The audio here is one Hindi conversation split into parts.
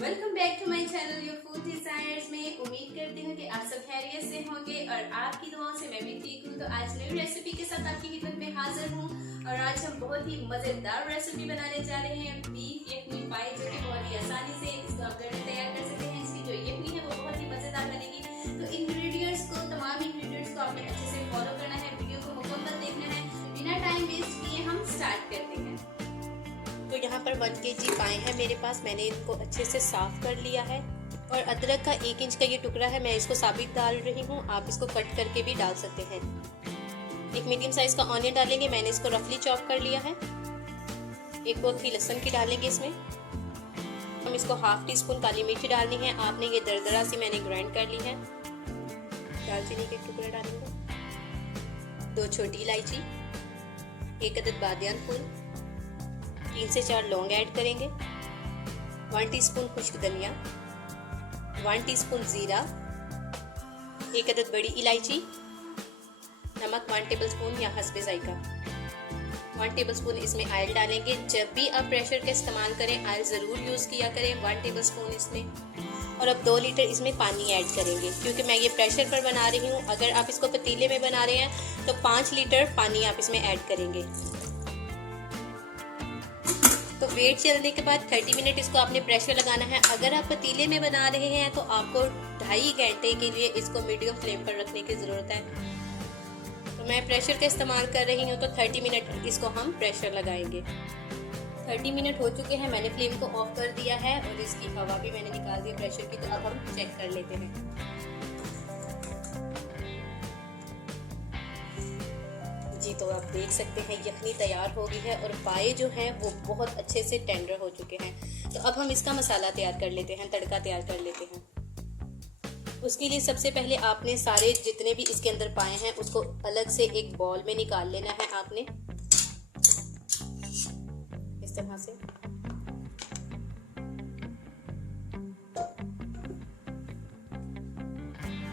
Welcome back to my channel your food desires में। उम्मीद करती हूँ कि आप सब खैरियत से होंगे और आपकी दुआओं से मैं भी ठीक हूँ। तो आज नई रेसिपी के साथ आपकी खिदमत में हाजिर हूँ और आज हम बहुत ही मजेदार रेसिपी बनाने जा रहे हैं, बीफ यखनी पाई, जो कि बहुत ही आसानी से इसको आप घर में तैयार कर सकते हैं। इसकी जो यखनी है वो बहुत ही मजेदार बनेगी। तो इंग्रेडिएंट्स को, तमाम इंग्रेडिएंट्स को आपने अच्छे से फॉलो करना है, वीडियो को मुकम्मल देखना है। बिना टाइम वेस्ट किए हम स्टार्ट करते हैं। तो यहाँ पर 1 kg पाए हैं मेरे पास। मैंने इनको अच्छे से साफ कर लिया है और अदरक का 1 इंच का ये टुकड़ा है, मैं इसको साबित डाल रही हूँ। आप इसको कट करके भी डाल सकते हैं। एक मीडियम साइज का ऑनियन डालेंगे, मैंने इसको रफली चॉप कर लिया है। 1 पोथी लहसुन की डालेंगे इसमें। हम इसको ½ टी स्पून काली मिर्च डालनी है। आपने ये दरदरा सी मैंने ग्राइंड कर ली है। दालचीनी के टुकड़े डालेंगे, 2 छोटी इलायची, 1 अदद बादियान फूल, 3 से 4 लौंग ऐड करेंगे, 1 टीस्पून खुश्क धनिया, 1 टीस्पून जीरा, 1 अदद बड़ी इलायची, नमक 1 टेबलस्पून या हस्बे जायका, 1 टेबलस्पून इसमें ऑयल डालेंगे। जब भी आप प्रेशर का इस्तेमाल करें ऑयल ज़रूर यूज़ किया करें। 1 टेबलस्पून इसमें। और अब 2 लीटर इसमें पानी ऐड करेंगे, क्योंकि मैं ये प्रेशर पर बना रही हूँ। अगर आप इसको पतीले में बना रहे हैं तो 5 लीटर पानी आप इसमें ऐड करेंगे। तो वेट चलने के बाद 30 मिनट इसको आपने प्रेशर लगाना है। अगर आप पतीले में बना रहे हैं तो आपको 2.5 घंटे के लिए इसको मीडियम फ्लेम पर रखने की ज़रूरत है। तो मैं प्रेशर का इस्तेमाल कर रही हूँ, तो 30 मिनट इसको हम प्रेशर लगाएंगे। 30 मिनट हो चुके हैं, मैंने फ्लेम को ऑफ कर दिया है और इसकी हवा भी मैंने निकाल दी प्रेशर की। तो अब हम चेक कर लेते हैं। जी, तो आप देख सकते हैं यखनी तैयार हो गई है और पाए जो हैं वो बहुत अच्छे से टेंडर हो चुके हैं। तो अब हम इसका मसाला तैयार कर लेते हैं, तड़का तैयार कर लेते हैं। उसके लिए सबसे पहले आपने सारे जितने भी इसके अंदर पाए हैं उसको अलग से एक बॉल में निकाल लेना है आपने, इस तरह से।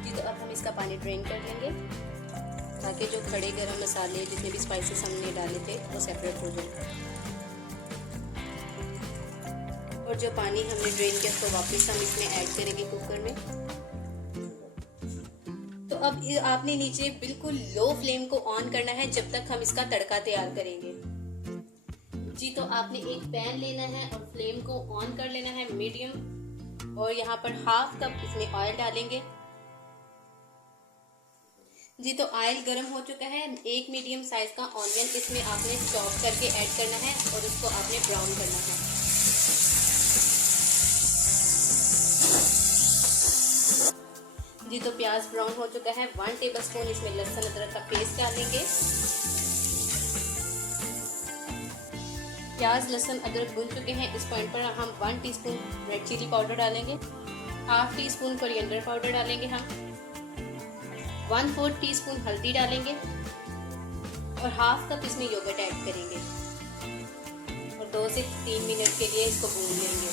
जी, तो अब हम इसका पानी ड्रेन कर लेंगे ताकि जो खड़े गरम मसाले, जितने भी स्पाइसेस हमने डाले थे वो सेपरेट हो जाए। और जो पानी हमने ड्रेन किया तो वापस हम इसमें ऐड करेंगे कुकर में। तो अब आपने नीचे बिल्कुल लो फ्लेम को ऑन करना है जब तक हम इसका तड़का तैयार करेंगे। जी, तो आपने एक पैन लेना है और फ्लेम को ऑन कर लेना है मीडियम। और यहाँ पर ½ कप इसमें ऑयल डालेंगे। जी, तो ऑयल गर्म हो चुका है। 1 मीडियम साइज का ऑनियन इसमें आपने चॉप करके ऐड करना है और उसको आपने ब्राउन करना है। जी, तो प्याज ब्राउन हो चुका है। 1 टेबलस्पून इसमें लहसुन अदरक का पेस्ट डालेंगे। प्याज लहसुन अदरक भून चुके हैं। इस पॉइंट पर हम 1 टीस्पून रेड चिली पाउडर डालेंगे, ½ टीस्पून कोरिएंडर पाउडर डालेंगे हम, 1/4 टीस्पून हल्दी डालेंगे और ½ कप इसमें योगर्ट ऐड करेंगे और 2 से 3 मिनट के लिए इसको भून लेंगे।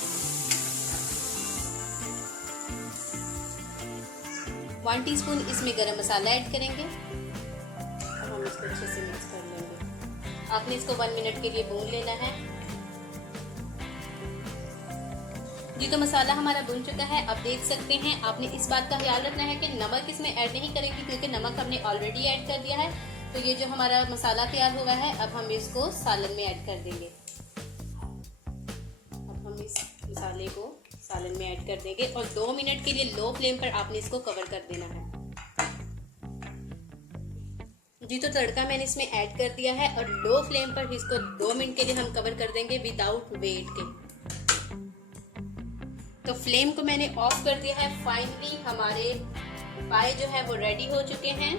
1 टीस्पून इसमें गरम मसाला ऐड करेंगे और हम इसको अच्छे से मिक्स कर लेंगे। आपने इसको 1 मिनट के लिए भून लेना है। जी, तो मसाला हमारा भुन चुका है। अब देख सकते हैं, आपने इस बात का ख्याल रखना है कि नमक इसमें ऐड नहीं करेंगे, क्योंकि नमक हमने ऑलरेडी ऐड कर दिया है। तो ये जो हमारा मसाला तैयार हुआ है, अब हम इसको सालन में ऐड कर देंगे। अब हम इस मसाले को सालन में ऐड कर देंगे और 2 मिनट के लिए लो फ्लेम पर आपने इसको कवर कर देना है। जी, तो तड़का मैंने इसमें ऐड कर दिया है और लो फ्लेम पर इसको 2 मिनट के लिए हम कवर कर देंगे विदाउट वेट के। तो फ्लेम को मैंने ऑफ कर दिया है। फाइनली हमारे पाए जो है वो रेडी हो चुके हैं।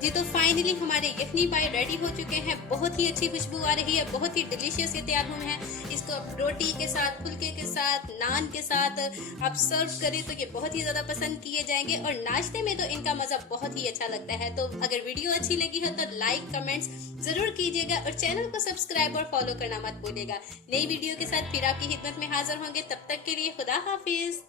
जी, तो फाइनली हमारे यखनी पाए रेडी हो चुके हैं। बहुत ही अच्छी खुशबू आ रही है, बहुत ही डिलीशियस ये तैयार हुए हैं। इसको आप रोटी के साथ, फुल्के के साथ, नान के साथ आप सर्व करें तो ये बहुत ही ज़्यादा पसंद किए जाएंगे और नाश्ते में तो इनका मज़ा बहुत ही अच्छा लगता है। तो अगर वीडियो अच्छी लगी हो तो लाइक कमेंट्स ज़रूर कीजिएगा और चैनल को सब्सक्राइब और फॉलो करना मत भूलिएगा। नई वीडियो के साथ फिर आपकी खिदमत में हाजिर होंगे। तब तक के लिए खुदा हाफिज़।